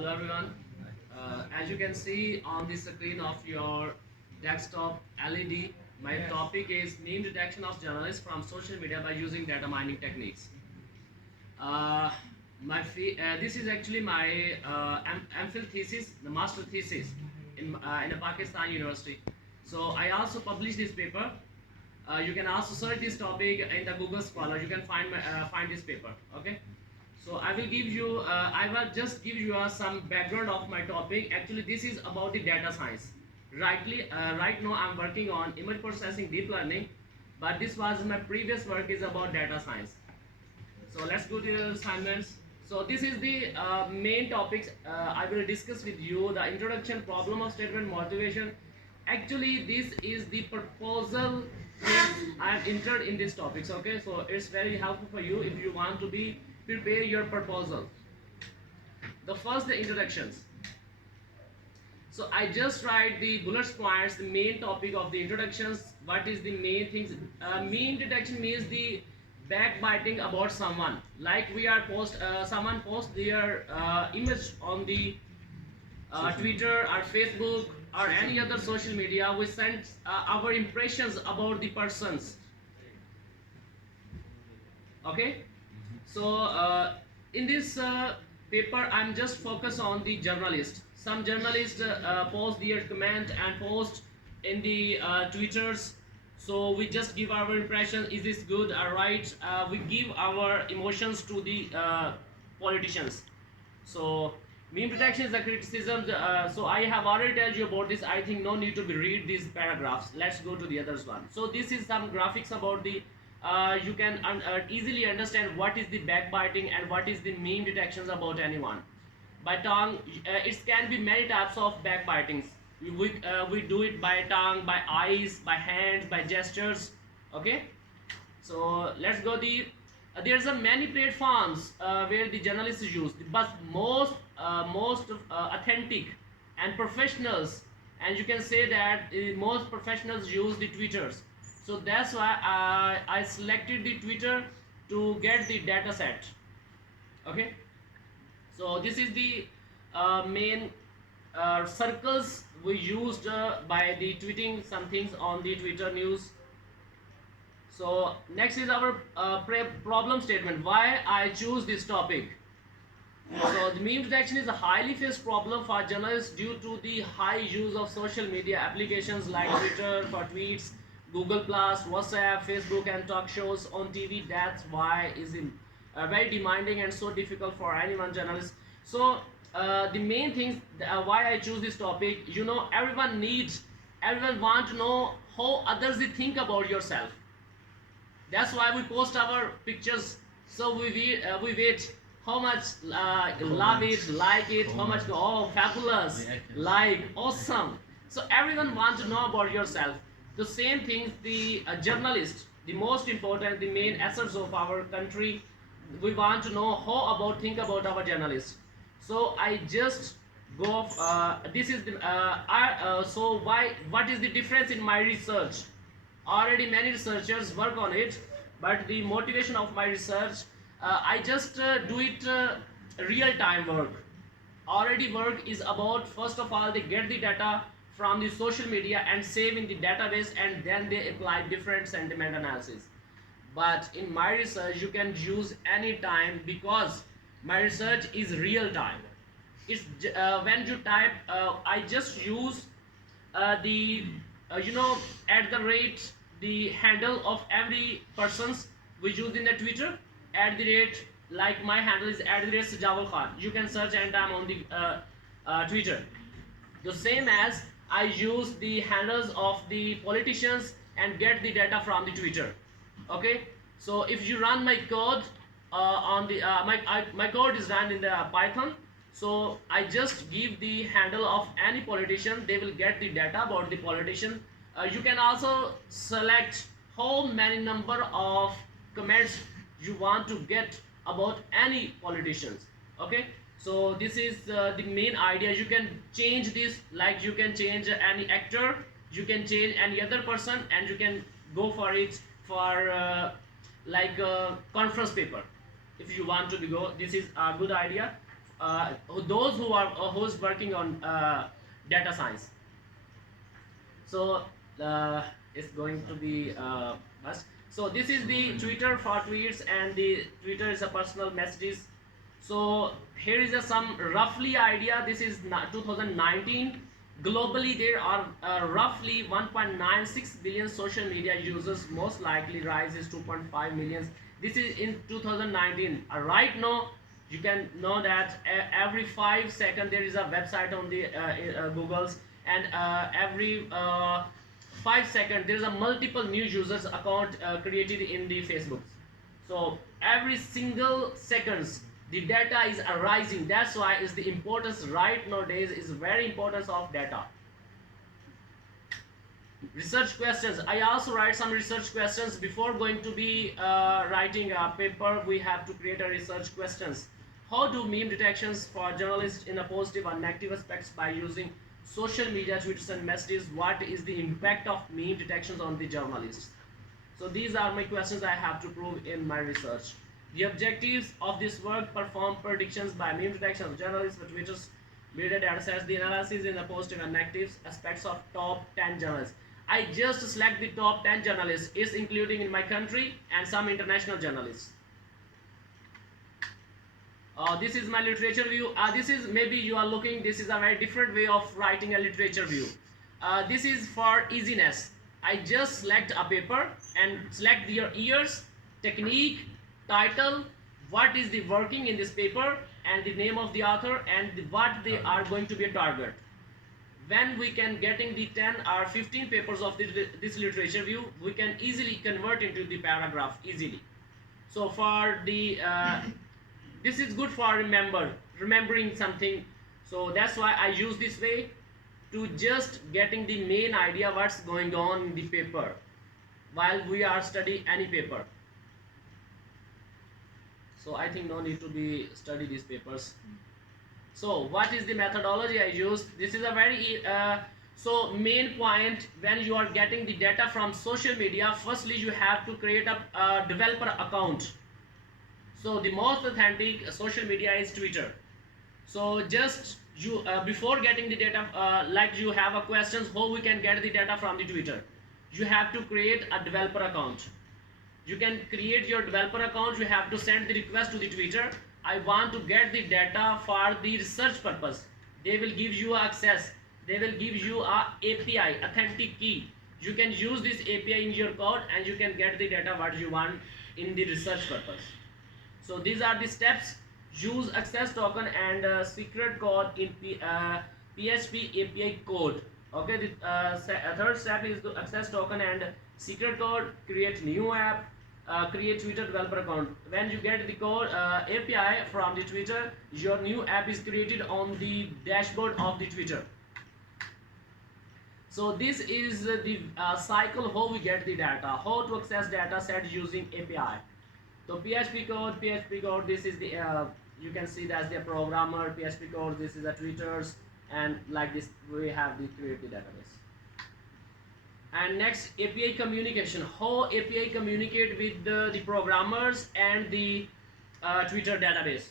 Hello everyone. As you can see on the screen of your desktop LED, my topic is meme detection of journalists from social media by using data mining techniques. Uh, this is actually my MPhil thesis, the master thesis in a Pakistan university. So I also published this paper. You can also search this topic in the Google Scholar. You can find this paper. Okay. So I will just give you some background of my topic. Actually, this is about the data science. Right now I'm working on image processing deep learning, but this was my previous work is about data science. So let's go to the assignments. So this is the main topics I will discuss with you. The introduction, problem of statement, motivation. Actually, this is the proposal I have entered in these topics. Okay, so it's very helpful for you if you want to be prepare your proposal. The first, the introductions. So I just write the bullet points, the main topic of the introductions. What is the main things? Main detection means the backbiting about someone. Like someone post their image on the Twitter or Facebook or any other social media. We send our impressions about the persons. Okay. So in this paper, I'm just focused on the journalist. Some journalists post their comment and post in the Twitters. So we just give our impression. Is this good or right? We give our emotions to the politicians. So meme detection is a criticism. So I have already told you about this. I think no need to be read these paragraphs. Let's go to the others one. So this is some graphics about the you can easily understand what is the backbiting and what is the meme detections about anyone. By tongue, it can be many types of backbitings. We do it by tongue, by eyes, by hands, by gestures. Okay. So let's go there's a many platforms where the journalists is used, but most authentic and professionals, and you can say that most professionals use the Twitters. So that's why I selected the Twitter to get the data set. Okay. So this is the main circles we used by the tweeting some things on the Twitter news. So next is our problem statement. Why I choose this topic. So the meme detection is a highly faced problem for journalists due to the high use of social media applications like Twitter for tweets, Google Plus, WhatsApp, Facebook, and talk shows on TV. That's why is very demanding and so difficult for anyone journalist. So the main things why I choose this topic. Everyone want to know how others they think about yourself. That's why we post our pictures. So we wait how much love it, like it, how much fabulous, like awesome. So everyone wants to know about yourself. The same thing the journalist, the most important, the main assets of our country. We want to know how think about our journalists. So I just go. This is the. So what is the difference in my research? Already many researchers work on it, but the motivation of my research, I just do it real time work. Already work is about, first of all, they get the data from the social media and save in the database, and then they apply different sentiment analysis. But in my research you can use any time because my research is real time. It's when you type, I just use the at the rate, the handle of every person's we use in the Twitter, at the rate, like my handle is at the rate Sajawal Khan. You can search and I'm on the Twitter. The same as I use the handles of the politicians and get the data from the Twitter. Okay. So if you run my code on the my code is run in the Python. So I just give the handle of any politician, they will get the data about the politician. You can also select how many number of comments you want to get about any politicians. Okay. So this is the main idea. You can change this, like you can change any actor, you can change any other person, and you can go for it for like a conference paper if you want to go. This is a good idea. those who's working on data science. So it's going to be must. So this is the Twitter for tweets, and the Twitter is a personal messages. So here is some roughly idea. This is 2019. Globally, there are roughly 1.96 billion social media users. Most likely rise is 2.5 million. This is in 2019. Right now, you can know that every 5 seconds there is a website on the Google's, and every 5 seconds there is a multiple new users account created in the Facebook. So every single seconds the data is arising. That's why is the importance right nowadays is very importance of data. Research questions. I also write some research questions before going to be writing a paper. We have to create a research questions. How do meme detections for journalists in a positive or negative aspects by using social media, tweets and messages? What is the impact of meme detections on the journalists? So these are my questions I have to prove in my research. The objectives of this work: perform predictions by meme detection of journalists for Twitter's media datasets. The analysis in the positive and negative aspects of top 10 journalists. I just select the top 10 journalists, is including in my country and some international journalists. This is my literature view. This is, maybe you are looking, this is a very different way of writing a literature view. This is for easiness. I just select a paper and select your years, technique, title, what is the working in this paper, and the name of the author, and what they are going to be a target. When we can getting the 10 or 15 papers of this literature view, we can easily convert into the paragraph easily. So for the this is good for remembering something. So that's why I use this way to just getting the main idea what's going on in the paper while we are studying any paper. So I think no need to be study these papers. So what is the methodology I use? This is a very so main point. When you are getting the data from social media, firstly you have to create a developer account. So the most authentic social media is Twitter. So just you before getting the data, like you have a questions how we can get the data from the Twitter, you have to create a developer account. You can create your developer account. You have to send the request to the Twitter. I want to get the data for the research purpose. They will give you access. They will give you a API, authentic key. You can use this API in your code and you can get the data what you want in the research purpose. So these are the steps. Use access token and secret code in PHP API code. Okay, the third step is the access token and secret code. Create new app. Create Twitter developer account. When you get the code API from the Twitter, your new app is created on the dashboard of the Twitter. So this is the cycle how we get the data, how to access data set using API. So PHP code, this is the you can see that's the programmer PHP code. This is the Twitters, and like this we have the create the database. And next, API communication. How API communicate with the programmers and the Twitter database.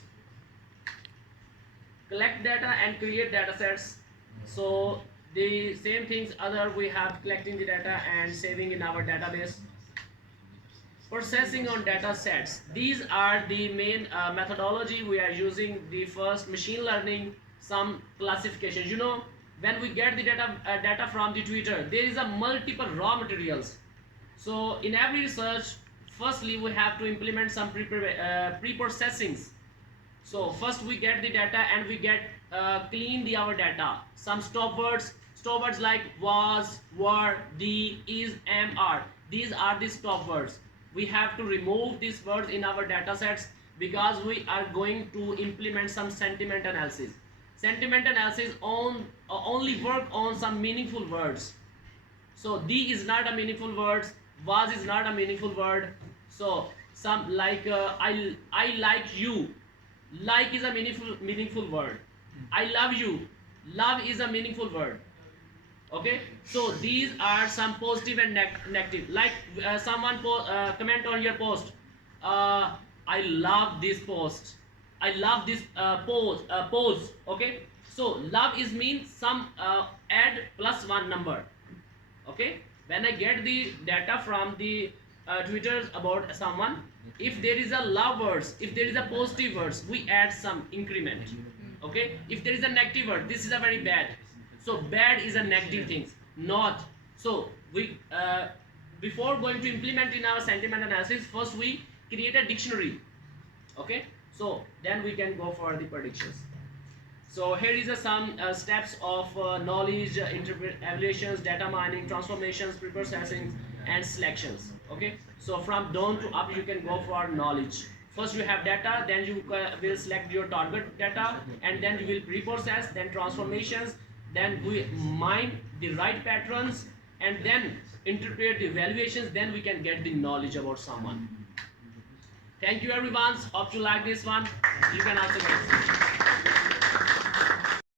Collect data and create data sets. So the same things other we have collecting the data and saving in our database. Processing on data sets. These are the main methodology we are using. The first, machine learning, some classifications. You know, when we get the data from the Twitter, there is a multiple raw materials. So in every research, firstly we have to implement some pre-processings. So first we get the data and we get clean our data. Some stop words like was, were, the, is, am, are. These are the stop words. We have to remove these words in our data sets because we are going to implement some sentiment analysis. Sentiment analysis only work on some meaningful words. So the is not a meaningful word, was is not a meaningful word. So some like I like you, like is a meaningful word. I love you, love is a meaningful word. Okay, so these are some positive and negative. Like someone comment on your post, I love this post. I love this pose. Okay, so love is means some add plus one number. Okay, when I get the data from the Twitter about someone, if there is a love words, if there is a positive words, we add some increment. Okay, if there is a negative word, this is a very bad. So bad is a negative things, not. So we before going to implement in our sentiment analysis, first we create a dictionary. Okay, so then we can go for the predictions. So here is some steps of knowledge, evaluations, data mining, transformations, pre-processing, and selections. Okay, so from down to up you can go for knowledge. First you have data, then you will select your target data, and then you will pre-process, then transformations, then we mine the right patterns, and then interpret the evaluations, then we can get the knowledge about someone. Thank you everyone, hope you like this one. You can also get